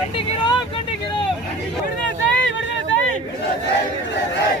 கண்டிக்கிறோம் கண்டிக்கிறோம். விடுதலை செய் விடுதலை செய். விடுதலை செய் விடுதலை செய்.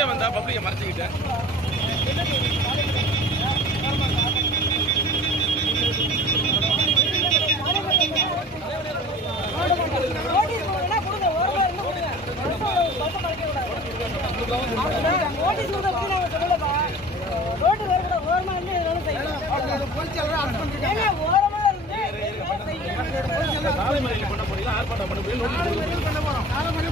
நடந்தே வந்தா பப்ளிக்கை மறைச்சிக்கிட்டேன் ஆர்ப்பாட்டம் பண்ண போறீங்களா ஆர்ப்பாட்டம் பண்ண போறீங்க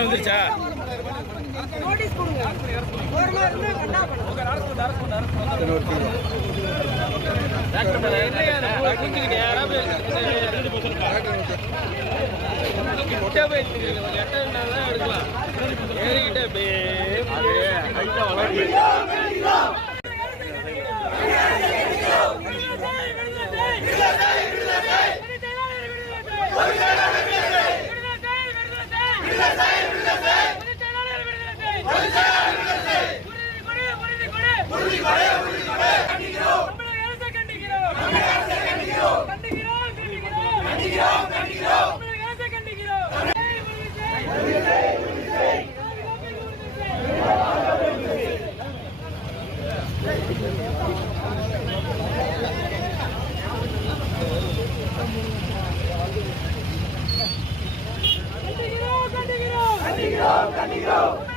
மணி வந்துருச்சா எடுக்கலாம். ஏறிக்கிட்டே அப்படியே. go.